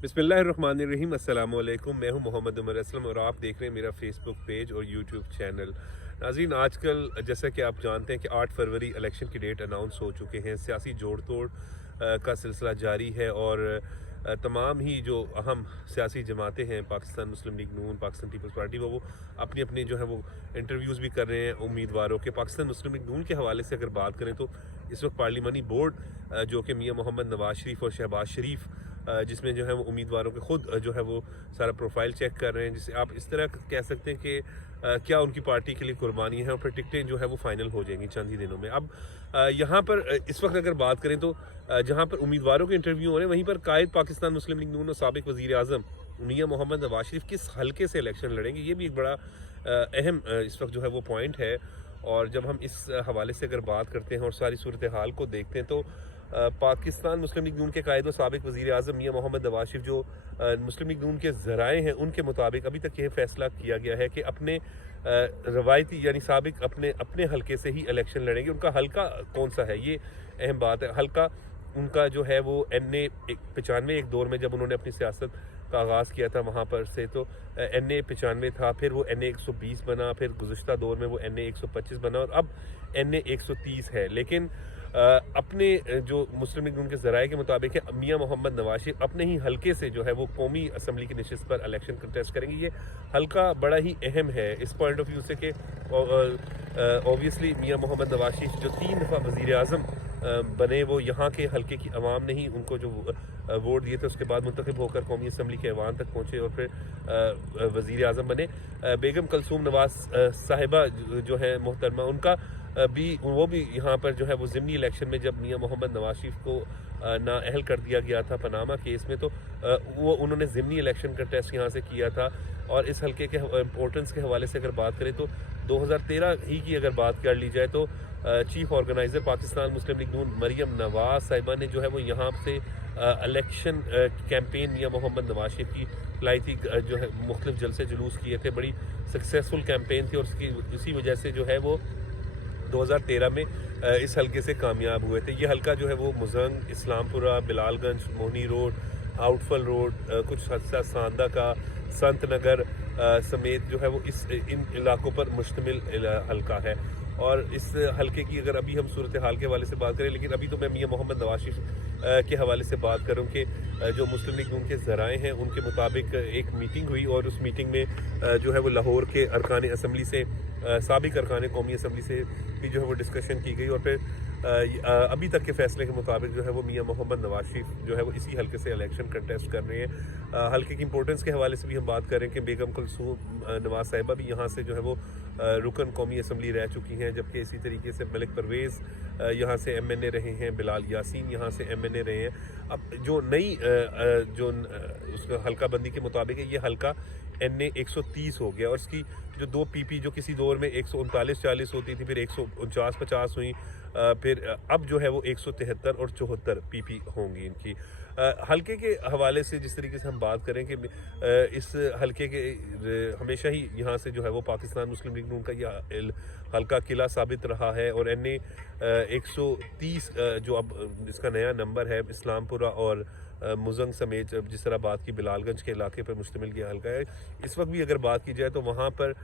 बिस्मिल्लाहिर्रहमानिर्रहीम। अस्सलाम वालेकुम। मैं हूं मोहम्मद उमर असलम और आप देख रहे हैं मेरा फेसबुक पेज और यूट्यूब चैनल। नाज़रीन, आजकल जैसा कि आप जानते हैं कि 8 फरवरी इलेक्शन की डेट अनाउंस हो चुके हैं। सियासी जोड़ तोड़ का सिलसिला जारी है और तमाम ही जो अहम सियासी जमातें हैं, पाकिस्तान मुस्लिम लीग नून, पाकिस्तान पीपल्स पार्टी, वो अपनी अपनी जो है वो इंटरव्यूज़ भी कर रहे हैं उम्मीदवारों के। पाकिस्तान मुस्लिम लीग नून के हवाले से अगर बात करें तो इस वक्त पार्लिमानी बोर्ड जो कि मियाँ मोहम्मद नवाज शरीफ और शहबाज शरीफ, जिसमें जो है वो उम्मीदवारों के खुद जो है वो सारा प्रोफाइल चेक कर रहे हैं, जिसे आप इस तरह कह सकते हैं कि क्या उनकी पार्टी के लिए कुर्बानी है और फिर टिकटें जो है वो फाइनल हो जाएंगी चंद ही दिनों में। अब यहाँ पर इस वक्त अगर बात करें तो जहाँ पर उम्मीदवारों के इंटरव्यू हो रहे हैं, वहीं पर कायद पाकिस्तान मुस्लिम लीग नून और साबिक वज़ीर आज़म मियाँ मोहम्मद नवाज शरीफ किस हल्के से इलेक्शन लड़ेंगे, ये भी एक बड़ा अहम इस वक्त जो है वो पॉइंट है। और जब हम इस हवाले से अगर बात करते हैं और सारी सूरत हाल को देखते हैं तो पाकिस्तान मुस्लिम लीग नून के कायद व साबिक वज़ीर आज़म मियाँ मोहम्मद नवाज शरीफ जो मुस्लिम लीग नून के ज़राए हैं, उनके मुताबिक अभी तक यह फ़ैसला किया गया है कि अपने रवायती यानी साबिक अपने हल्के से ही इलेक्शन लड़ेंगे। उनका हल्का कौन सा है, ये अहम बात है। हल्का उनका जो है वो NA 95 एक दौर में जब उन्होंने अपनी सियासत का आगाज़ किया था वहाँ पर से तो NA 95 था, फिर वो NA 120 बना, फिर गुज़श्ता दौर में वो NA 125 बना और अब NA 130 है। लेकिन अपने जो मुस्लिम लीग नून के ज़राए के मुताबिक है, मियाँ मोहम्मद नवाज शरीफ अपने ही हल्के से जो है वो कौमी असम्बली की नशिस्त पर इलेक्शन कंटेस्ट करेंगे। ये हल्का बड़ा ही अहम है इस पॉइंट ऑफ व्यू से कि ऑब्वियसली मियाँ मोहम्मद नवाज शरीफ जो 3 दफ़ा वज़ीर आज़म बने, वो यहाँ के हल्के की आवाम ने ही उनको जो वोट दिए थे उसके बाद मुंतखब होकर कौमी असम्बली के ऐवान तक पहुँचे और फिर वज़ीर आज़म बने। बेगम कलसूम नवाज साहिबा जो है मोहतरमा, उनका वो भी यहाँ पर जो है वो ज़िमनी इलेक्शन में जब मियाँ मोहम्मद नवाज शरीफ को नाअहल कर दिया गया था पनामा केस में, तो वो उन्होंने ज़िमनी इलेक्शन का टेस्ट यहाँ से किया था। और इस हल्के के इम्पोर्टेंस के हवाले से अगर बात करें तो 2013 ही की अगर बात कर ली जाए तो चीफ ऑर्गेनाइज़र पाकिस्तान मुस्लिम लीग नून मरियम नवाज साहिबा ने जो है वो यहाँ से इलेक्शन कैंपेन मियाँ मोहम्मद नवाज शरीफ की लाई थी, जो है मुख्तलिफ जलसे जुलूस किए थे, बड़ी सक्सेसफुल कैंपेन थी और इसी वजह से जो है वो 2013 में इस हल्के से कामयाब हुए थे। ये हल्का जो है वो मुजंग, इस्लामपुरा, बिलालगंज, मोहनी रोड, आउटफल रोड, कुछ हिस्सा सांदा का, संत नगर समेत जो है वो इन इलाकों पर मुश्तमिल हल्का है। और इस हल्के की अगर अभी हम सूरत हाल के हवाले से बात करें, लेकिन अभी तो मैं मियाँ मोहम्मद नवाज शरीफ के हवाले से बात करूँ कि जो मुस्लिम लीग उनके ज़राए हैं उनके मुताबिक एक मीटिंग हुई और उस मीटिंग में जो है वो लाहौर के अरकान असम्बली से, साबिक अरकान कौमी असम्बली से भी जो है वो डिस्कशन की गई और फिर अभी तक के फैसले के मुताबिक जो है वो मियाँ मोहम्मद नवाज शरीफ जो है वो इसी हल्के से इलेक्शन कंटेस्ट कर रहे हैं। हल्के की इंपॉर्टेंस के हवाले से भी हम बात करें कि बेगम कलसूम नवाज साहिबा भी यहाँ से जो है वो रुकन कौमी असम्बली रह चुकी हैं, जबकि इसी तरीके से मलिक परवेज़ यहाँ से MNA रहे हैं, बिलाल यासीन यहाँ से MNA रहे हैं। अब जो नई जो उसका हल्का बंदी के मुताबिक है, ये हल्का NA 130 हो गया और इसकी जो 2 PP जो किसी दौर में 139-40 होती थी, फिर 149-50 हुई, फिर अब जो है वो 173 और 74 PP होंगी इनकी। हल्के के हवाले से जिस तरीके से हम बात करें कि इस हल्के के हमेशा ही यहाँ से जो है वो पाकिस्तान मुस्लिम लीग नून का यह हल्का किला साबित रहा है और NA 130 जो अब इसका नया नंबर है, इस्लामपुरा और मुजंग समेत जिस तरह बात की बिलालगंज के इलाके पर मुश्तमिल ये हल्का है। इस वक्त भी अगर बात की जाए तो वहाँ पर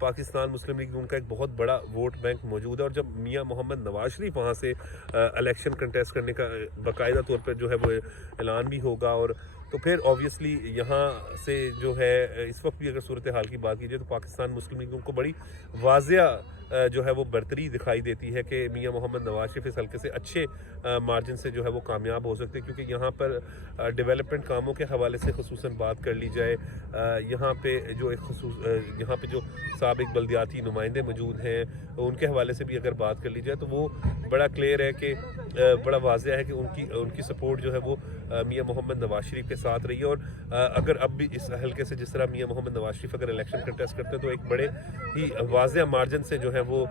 पाकिस्तान मुस्लिम लीग नून का एक बहुत बड़ा वोट बैंक मौजूद है और जब मियाँ मोहम्मद नवाज शरीफ वहाँ से इलेक्शन कंटेस्ट करने का बाकायदा तौर पर जो है वो ऐलान भी होगा और तो फिर ऑब्वियसली यहाँ से जो है इस वक्त भी अगर सूरत हाल की बात की जाए तो पाकिस्तान मुस्लिम लीग को बड़ी वाज़िया जो है वो बर्तरी दिखाई देती है कि मियाँ मोहम्मद नवाज शरीफ इस हल्के से अच्छे मार्जिन से जो है वो कामयाब हो सकते हैं, क्योंकि यहाँ पर डेवलपमेंट कामों के हवाले से खुसूसन बात कर ली जाए, यहाँ पे जो साबिक बल्दियाती नुमाइंदे मौजूद हैं उनके हवाले से भी अगर बात कर ली जाए तो वो बड़ा क्लियर है कि बड़ा वाज़िया है कि उनकी सपोर्ट जो है वो मियाँ मोहम्मद नवाज शरीफ के साथ रही है। और अगर अब भी इस हल्के से जिस तरह मियाँ मोहम्मद नवाज शरीफ अगर इलेक्शन कंटेस्ट करते हैं तो एक बड़े ही वाज़िया मार्जिन से जो है वो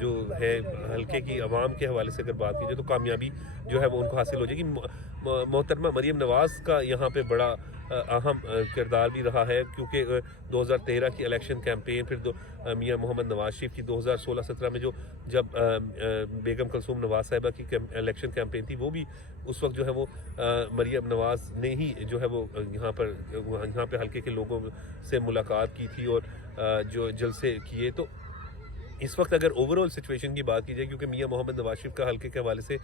जो है हल्के की आवाम के हवाले से अगर बात की जाए तो कामयाबी जो है वो उनको हासिल हो जाएगी। मोहतरमा मरियम नवाज़ का यहाँ पे बड़ा अहम किरदार भी रहा है, क्योंकि 2013 की इलेक्शन कैंपेन, फिर میاں محمد نواز شریف کی 2016-17 میں جب بیگم کلثوم نواز صاحبہ کی الیکشن کیمپین تھی، وہ بھی اس وقت جو ہے وہ مریم نواز نے ہی جو ہے وہ یہاں پہ حلقے کے لوگوں سے ملاقات کی تھی اور جو جلسے کیے. تو اس وقت اگر اوورآل سچویشن کی بات کی جائے، کیونکہ میاں محمد نواز شریف کا حلقے کے حوالے سے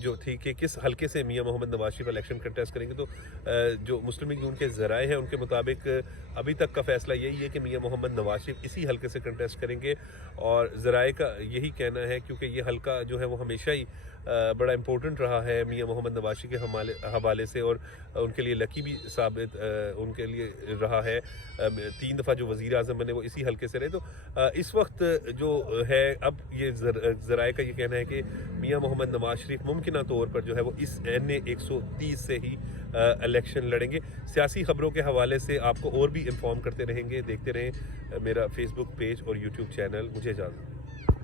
جو تھی کہ کس حلقے سے میاں محمد نواز شریف الیکشن کنٹیسٹ کریں گے، تو جو مسلم لیگ ان کے ذرائع ہیں ان کے مطابق ابھی تک کا فیصلہ یہی ہے کہ میاں محمد نواز شریف اسی حلقے سے کنٹیسٹ کریں گے. اور ذرائع کا یہی کہنا ہے، کیونکہ یہ حلقہ جو ہے وہ ہمیشہ ہی بڑا امپورٹنٹ رہا ہے میاں محمد نواز شریف کے حوالے سے، اور ان کے لیے لکی بھی ثابت ان کے لیے رہا ہے. 3 دفعہ جو وزیر اعظم بنے وہ اسی حلقے سے رہے. تو اس وقت جو ہے اب یہ ذرائع کا یہ کہنا ہے کہ میاں محمد نواز شریف ممکنہ طور پر جو ہے وہ اس NA 130 سے ہی الیکشن لڑیں گے. سیاسی خبروں کے حوالے سے آپ کو اور بھی انفارم کرتے رہیں گے. دیکھتے رہیں میرا فیس بک پیج اور یوٹیوب چینل. مجھے اجازت.